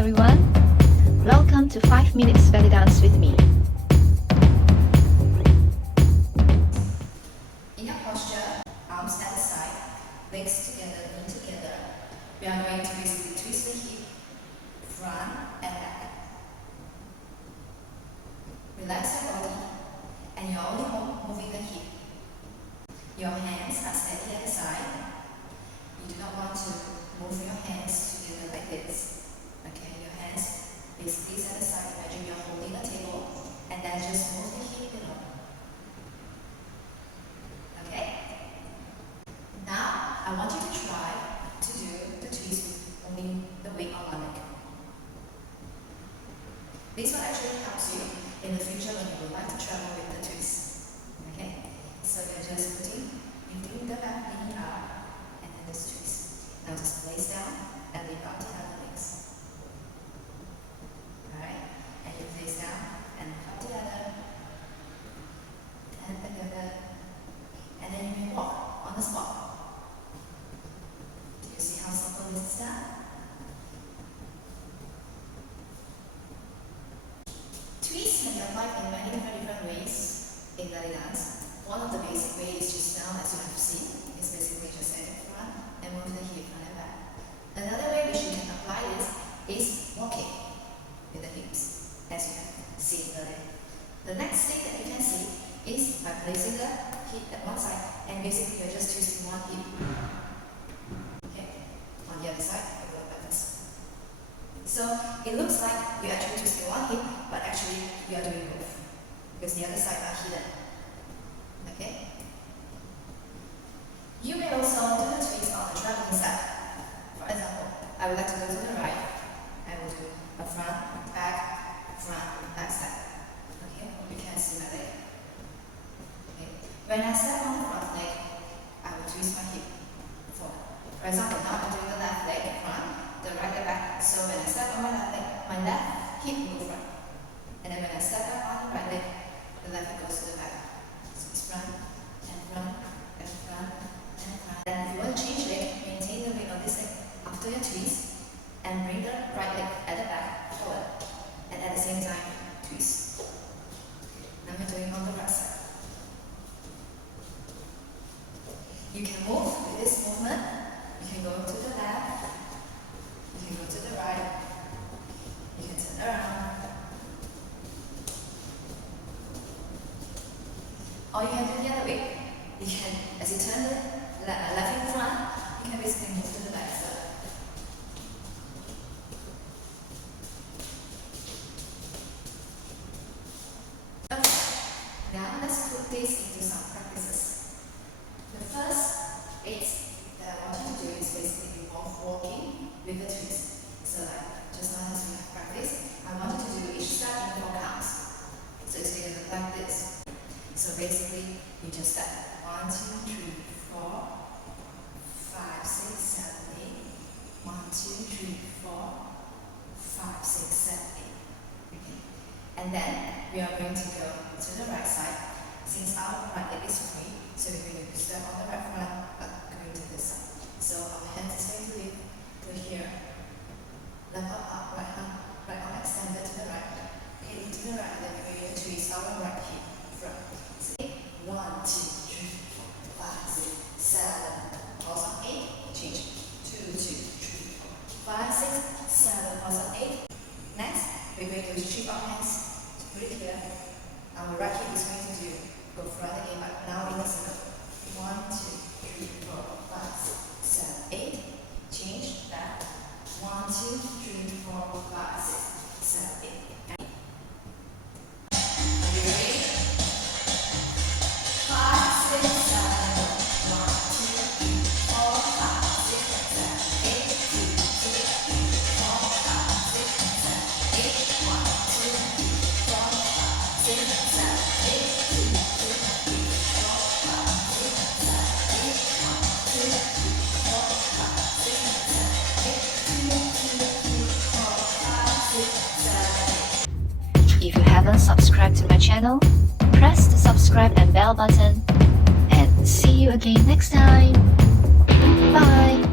everyone. Welcome to 5 Minutes Belly Dance with me. In your posture, arms at the side, legs together, knee together. We are going to basically twist the hip, front and back. Relax your body, and you're only moving the hip. Your hands are steady at the side. You do not want to move your hands together like this. Okay, your hands basically at the side. Imagine you're holding a table, and then just move the hip below. Okay? Now, I want you to try to do the twist with only the weight on one leg. This will actually help you in the future when you would like to travel with the twist. Okay? So you're just lifting the back knee up, and then this twist. Now just place down and lift up the other legs. Alright? And you place down and lift up the other, and the other. And then you may walk on the spot. Do you see how simple this is done? Twist can be applied in many different ways in belly dance. One of the basic ways is just down, as you have seen. It's basically just stand in front and move the hip front and back. Another way which you can apply this is walking with the hips, as you have seen earlier. The next thing that you can see is by placing the hip at one side, and basically you're just twisting one hip. Okay, on the other side, you go like this. So it looks like you're actually twisting one hip, but actually you are doing both, because the other side are hidden. Okay? You may also do the twist on the traveling side. For example, I would like to go to the right. I will do a front, back side. Okay? You can see my leg. Okay? When I step on the front leg, I will twist my hip forward. For example, now I'm doing the left leg front, the right leg back. So when I step on my left leg, my left hip will front. And then when I step up on the right leg, the left leg goes to the back. So it's front and front and front and front. And if you want to change leg, maintain the weight on this leg after your twist, and bring the right leg at the back forward. And at the same time, twist. Now we're doing on the right side. You can move with this movement. You can go to the left. You can go to the right. You can turn around. Or you can do the other way. You can, as you turn the left in front, you can basically move to the back side. Okay, now let's put this into some practices. The first that I want you to do is basically involve walking with the twist. So like, just as we have practiced, I want you to do each step in 4 counts. So it's going to look like this. So basically, you just step 1, 2, 3, 4, 5, 6, 7, 8. 1, 2, 3, 4, 5, 6, 7, 8. Okay. And then we are going to go to the right side. Since our right leg is free, so we're going to step on the right front, but going to this side. So our hands is going to lift to here. Left arm up, right arm extended to the right. Okay, to the right, then we're going to twist our right hip front. 1, 2, 3, 4, 5, 6, 7. Pause on 8. Change. 2, 2, 3, 4, 5, 6, 7. Pause on 8. Next, we're going to strip our hands to put it here. Our right hip is going to go front again, but now in a circle. 1, 2, 3, 4, 5, 6, 7, 8. Change that. 1, 2, 3, 4, 5, 6, 7, 8. If you haven't subscribed to my channel, press the subscribe and bell button. And see you again next time. Bye!